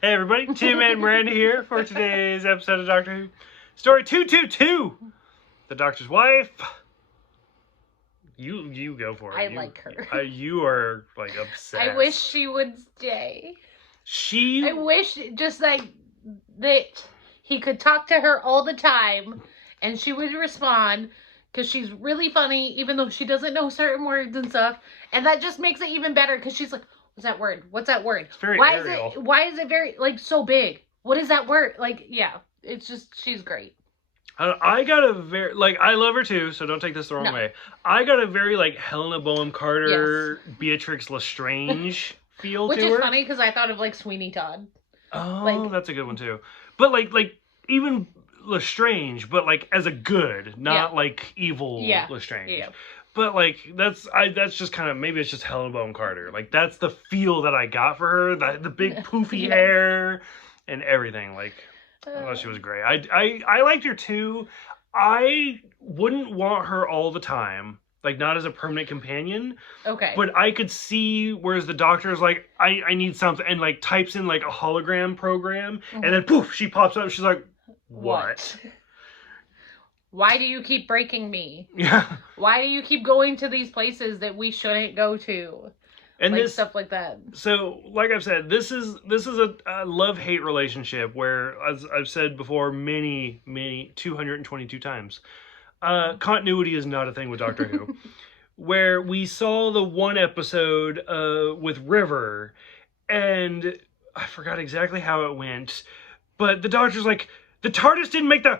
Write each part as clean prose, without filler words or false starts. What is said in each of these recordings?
Hey everybody, Tim and Miranda here for today's episode of Doctor Who. Story 222, The Doctor's Wife. You go for it. I like her. You are like obsessed. I wish she would stay. I wish just like that he could talk to her all the time and she would respond because she's really funny even though she doesn't know certain words and stuff. And that just makes it even better because she's like, what's that word? What's that word? It's very why aerial. Why is it very like so big? What is that word? Like, yeah, it's just, she's great. I got a very, like, I love her too, so don't take this the wrong way. I got a very, like, Helena Bonham Carter, yes. Beatrix Lestrange feel Which to her. Which is funny because I thought of, like, Sweeney Todd. Oh, like, that's a good one too. But, like even Lestrange, but, like, as a good, not, like, evil Lestrange. Yeah. But, like, that's just kind of, maybe it's just Helena Bonham Carter. Like, that's the feel that I got for her. The big poofy hair and everything, like... Oh, she was great. I liked her too. I wouldn't want her all the time, like not as a permanent companion. Okay. But I could see, whereas the Doctor is like, I need something, and like types in like a hologram program, and then poof, she pops up. She's like, what? Why do you keep breaking me? Yeah. Why do you keep going to these places that we shouldn't go to? And like, stuff like that. So, like I've said, this is a love-hate relationship where, as I've said before, many 222 times, continuity is not a thing with Doctor Who. Where we saw the one episode with River, and I forgot exactly how it went, but the Doctor's like, the TARDIS didn't make the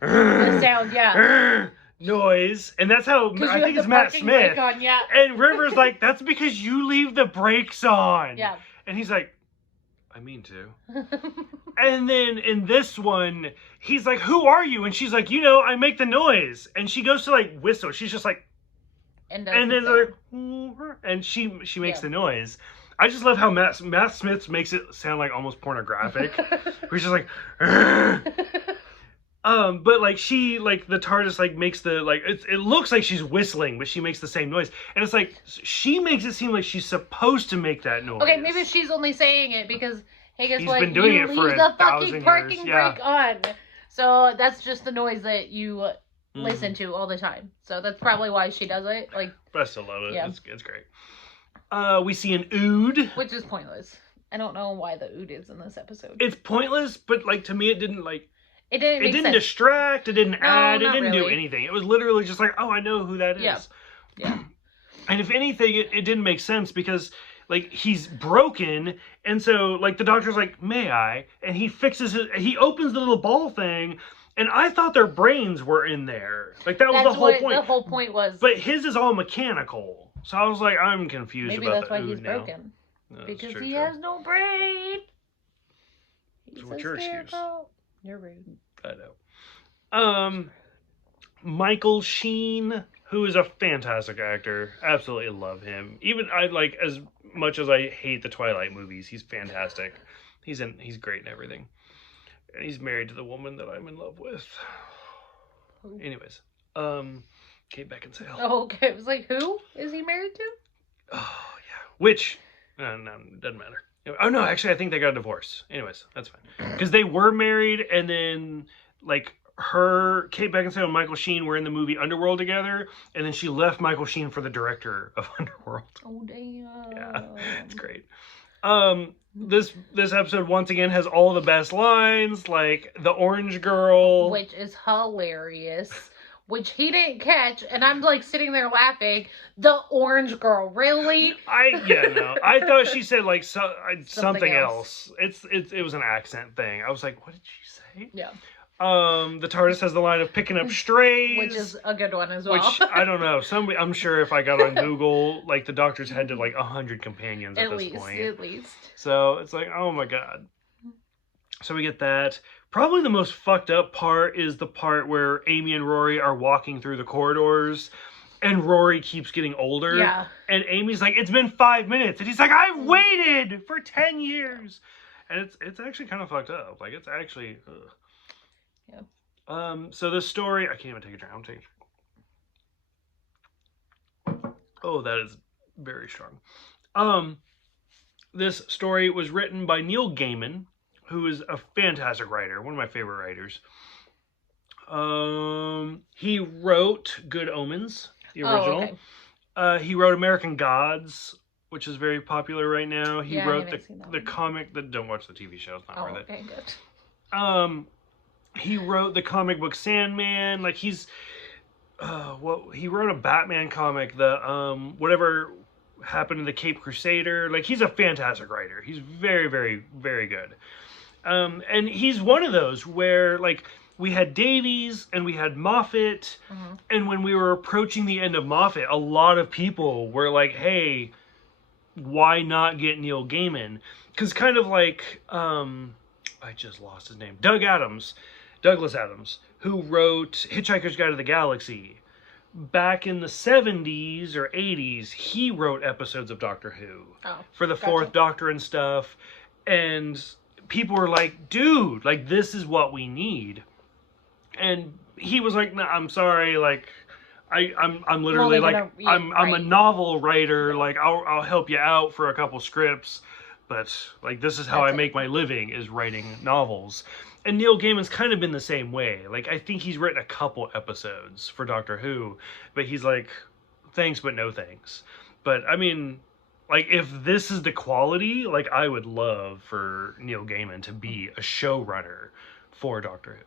sound, yeah. Noise, and that's how I think it's Matt Smith. On, yeah. And River's like, that's because you leave the brakes on. Yeah. And he's like, I mean to. And then in this one, he's like, who are you? And she's like, I make the noise. And she goes to like whistle. She's just like, and then like, and she makes the noise. I just love how Matt Smith makes it sound like almost pornographic. Where she's like, but like the TARDIS like makes the like it looks like she's whistling, but she makes the same noise, and it's like she makes it seem like she's supposed to make that noise. Okay, maybe she's only saying it because hey, guess what? He's been doing it for the fucking years. parking brake on, so that's just the noise that you listen to all the time. So that's probably why she does it. Like, but I still love it. Yeah. It's great. We see an Ood, which is pointless. I don't know why the Ood is in this episode. It's pointless, but like to me, it didn't like. It didn't distract, it didn't add, it didn't do anything. It was literally just like, oh, I know who that is. Yeah. And if anything, it didn't make sense because, like, he's broken, and so, like, the Doctor's like, may I? And he fixes it, he opens the little ball thing, and I thought their brains were in there. Like, that was the whole point. The whole point was. But his is all mechanical. So I was like, I'm confused maybe about that's why he's broken. No, because he has no brain. He's what's your excuse? You're rude. I know. Michael Sheen, who is a fantastic actor. Absolutely love him. Even I like as much as I hate the Twilight movies, he's fantastic. He's great in everything. And he's married to the woman that I'm in love with. Anyways, Kate Beckinsale. Oh, okay. It was like, who is he married to? Oh, yeah. Which, no, doesn't matter. Oh, no, actually, I think they got a divorce. Anyways, that's fine. Because they were married, and then, like, Kate Beckinsale and Michael Sheen were in the movie Underworld together, and then she left Michael Sheen for the director of Underworld. Oh, damn. Yeah, it's great. This episode, once again, has all the best lines, like, the orange girl. Which is hilarious. Which he didn't catch, and I'm like sitting there laughing. The orange girl, really? I thought she said like something else. It was an accent thing. I was like, what did she say? Yeah. The TARDIS has the line of picking up strays, which is a good one as well. Which I don't know. I'm sure if I got on Google, like the Doctor's had to like 100 companions at this point. At least. So it's like, oh my god. So we get that. Probably the most fucked up part is the part where Amy and Rory are walking through the corridors and Rory keeps getting older. Yeah. And Amy's like, it's been 5 minutes. And he's like, I waited for 10 years. And it's actually kind of fucked up. Like, it's actually... Yeah. So this story... I can't even take a drink. I'm taking a drink. Oh, that is very strong. This story was written by Neil Gaiman, who is a fantastic writer, one of my favorite writers. He wrote Good Omens, the original. He wrote American Gods, which is very popular right now. He wrote the comic. Don't watch the TV show; it's not worth it. Okay, good. He wrote the comic book Sandman. Like he wrote a Batman comic. The whatever happened to the Cape Crusader. Like he's a fantastic writer. He's very, very, very good. And he's one of those where like we had Davies and we had Moffat, and when we were approaching the end of Moffat, a lot of people were like, "Hey, why not get Neil Gaiman?" Because kind of like I just lost his name, Douglas Adams, who wrote Hitchhiker's Guide to the Galaxy. Back in the 70s or 80s, he wrote episodes of Doctor Who for the Fourth Doctor and stuff. And people were like, dude, like, this is what we need. And he was like, no, I'm sorry, like, I'm literally like, I'm a novel writer, like, I'll help you out for a couple scripts, but, like, this is how I make my living, is writing novels. And Neil Gaiman's kind of been the same way. Like, I think he's written a couple episodes for Doctor Who, but he's like, thanks, but no thanks. But, I mean, like, if this is the quality, like, I would love for Neil Gaiman to be a showrunner for Doctor Who.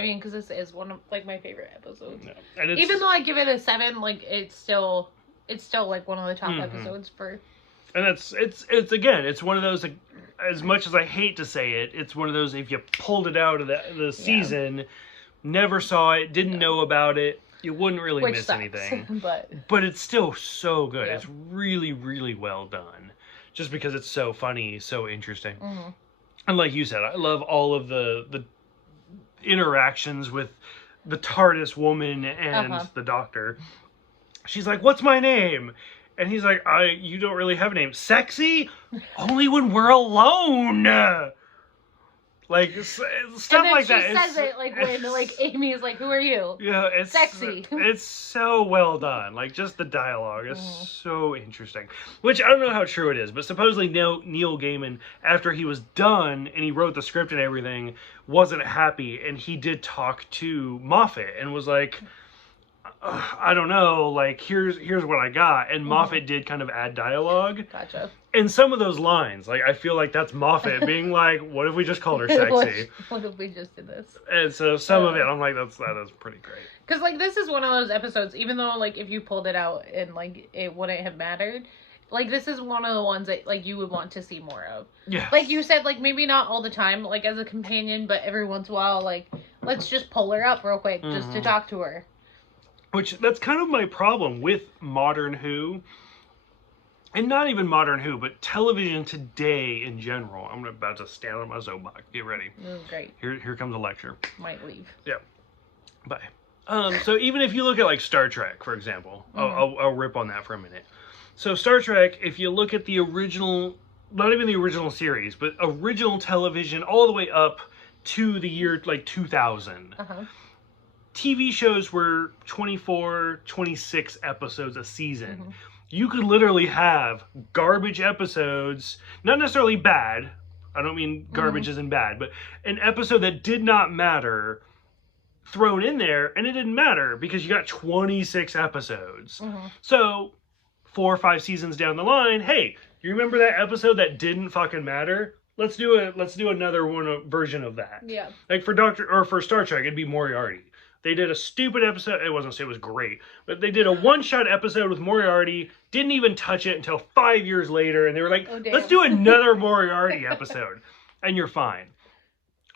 I mean, because this is one of, like, my favorite episodes. Yeah. And even though I give it a 7, like, it's still like, one of the top episodes for... And it's one of those, like, as much as I hate to say it, it's one of those, if you pulled it out of the season, never saw it, didn't know about it, you wouldn't really miss anything. But it's still so good. Yeah. It's really, really well done. Just because it's so funny, so interesting. Mm-hmm. And like you said, I love all of the interactions with the TARDIS woman and the Doctor. She's like, "What's my name?" And he's like, you don't really have a name. Sexy? Only when we're alone. Like, stuff like that. And then she says it, like, when, like, Amy is like, who are you? Yeah, it's... Sexy. It's so well done. Like, just the dialogue is so interesting. Which, I don't know how true it is, but supposedly Neil Gaiman, after he was done, and he wrote the script and everything, wasn't happy, and he did talk to Moffat, and was like... I don't know, like, here's what I got. And Moffat did kind of add dialogue. Gotcha. And some of those lines, like, I feel like that's Moffat being like, what if we just called her sexy? What if we just did this? And so some of it, I'm like, that is pretty great. Because, like, this is one of those episodes, even though, like, if you pulled it out and, like, it wouldn't have mattered, like, this is one of the ones that, like, you would want to see more of. Yeah. Like you said, like, maybe not all the time, like, as a companion, but every once in a while, like, let's just pull her up real quick just to talk to her. Which, that's kind of my problem with modern Who. And not even modern Who, but television today in general. I'm about to stand on my soapbox. Get ready. Great. Here comes a lecture. Might leave. Yeah. Bye. So even if you look at, like, Star Trek, for example. I'll rip on that for a minute. So Star Trek, if you look at the original, not even the original series, but original television all the way up to the year, like, 2000. TV shows were 24, 26 episodes a season. You could literally have garbage episodes, not necessarily bad. I don't mean garbage isn't bad, but an episode that did not matter thrown in there, and it didn't matter because you got 26 episodes. So 4 or 5 seasons down the line, hey, you remember that episode that didn't fucking matter? Let's do another one version of that. Yeah. Like for Star Trek, it'd be Moriarty. They did a stupid episode. It wasn't say it was great, but they did a one-shot episode with Moriarty. Didn't even touch it until 5 years later, and they were like, "Let's do another Moriarty episode," and you're fine.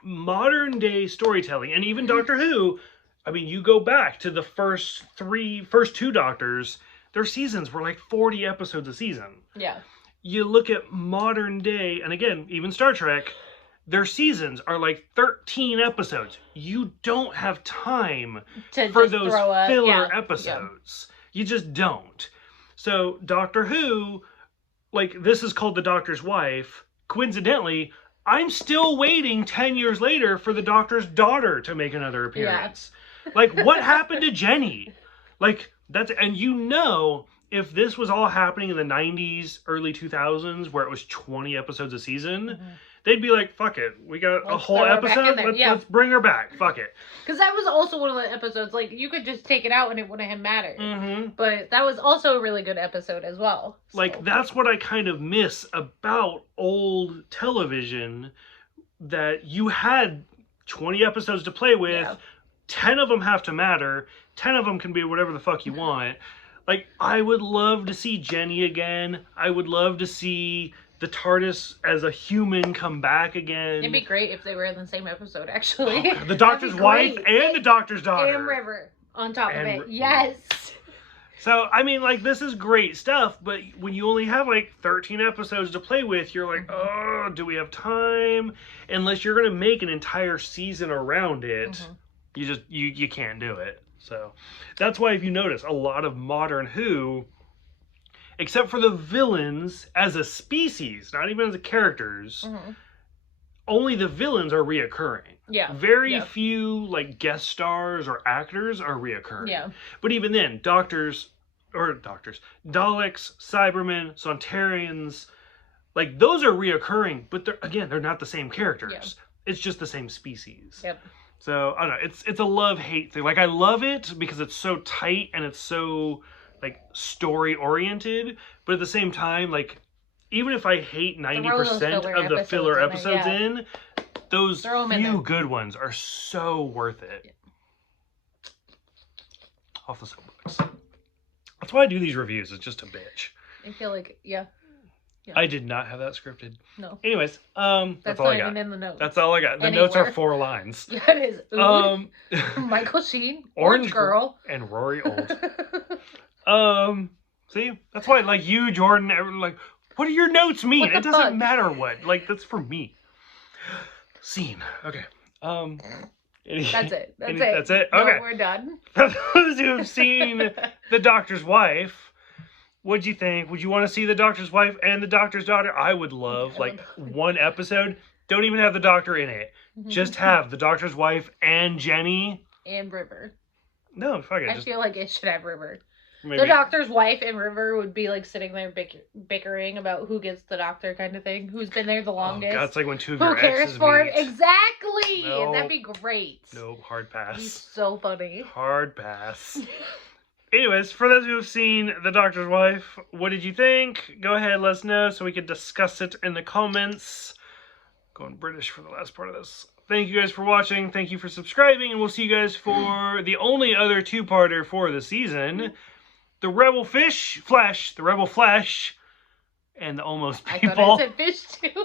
Modern day storytelling, and even Doctor Who. I mean, you go back to the first 2 Doctors. Their seasons were like 40 episodes a season. Yeah. You look at modern day, and again, even Star Trek. Their seasons are like 13 episodes. You don't have time for those filler episodes. Yeah. You just don't. So Doctor Who, like, this is called The Doctor's Wife. Coincidentally, I'm still waiting 10 years later for the Doctor's daughter to make another appearance. Yeah. Like, what happened to Jenny? Like, and you know if this was all happening in the 90s, early 2000s, where it was 20 episodes a season, they'd be like, fuck it. We got a whole episode. Let's bring her back. Fuck it. Because that was also one of the episodes, like, you could just take it out and it wouldn't have mattered. But that was also a really good episode as well. So. Like, that's what I kind of miss about old television, that you had 20 episodes to play with. Yeah. 10 of them have to matter. 10 of them can be whatever the fuck you want. Like, I would love to see Jenny again. I would love to see the TARDIS as a human come back again. It'd be great if they were in the same episode, actually. Oh, the Doctor's wife and the Doctor's daughter. And River on top of it. Yes. So, I mean, like, this is great stuff, but when you only have, like, 13 episodes to play with, you're like, oh, do we have time? Unless you're going to make an entire season around it, you can't do it. So that's why, if you notice, a lot of modern Who, except for the villains as a species, not even as a characters, only the villains are reoccurring. Yeah. Very few, like, guest stars or actors are reoccurring. Yeah. But even then, Daleks, Cybermen, Sontarans, like, those are reoccurring, but they're not the same characters. Yeah. It's just the same species. Yep. So, I don't know, it's a love-hate thing. Like, I love it because it's so tight and it's so, like, story-oriented, but at the same time, like, even if I hate 90% of the filler episodes in, those few good ones are so worth it. Yeah. Off the soapbox. That's why I do these reviews. It's just a bitch. I feel like, yeah. I did not have that scripted. No. Anyways, that's all I got. Even in the notes. That's all I got. The notes are 4 lines. Yeah, it is. Michael Sheen, Orange Girl, and Rory Old. See, that's why, like, you, Jordan, like, what do your notes mean? It doesn't matter what. Like, that's for me. Scene. Okay. That's it. That's it. No, okay, we're done. For those who have seen The Doctor's Wife, what'd you think? Would you want to see The Doctor's Wife and The Doctor's Daughter? I would love, like, one episode. Don't even have the Doctor in it. Just have The Doctor's Wife and Jenny. And River. No, fuck it. I feel like it should have River. Maybe. The Doctor's wife and River would be, like, sitting there bickering about who gets the Doctor kind of thing. Who's been there the longest. Oh, God, it's like when two of your exes cares for meet. it? Exactly! No. That'd be great. No, hard pass. He's so funny. Hard pass. Anyways, for those who have seen The Doctor's Wife, what did you think? Go ahead, let us know so we can discuss it in the comments. Going British for the last part of this. Thank you guys for watching. Thank you for subscribing. And we'll see you guys for the only other 2-parter for the season. The Rebel Flesh, and the Almost People. I thought I said fish too.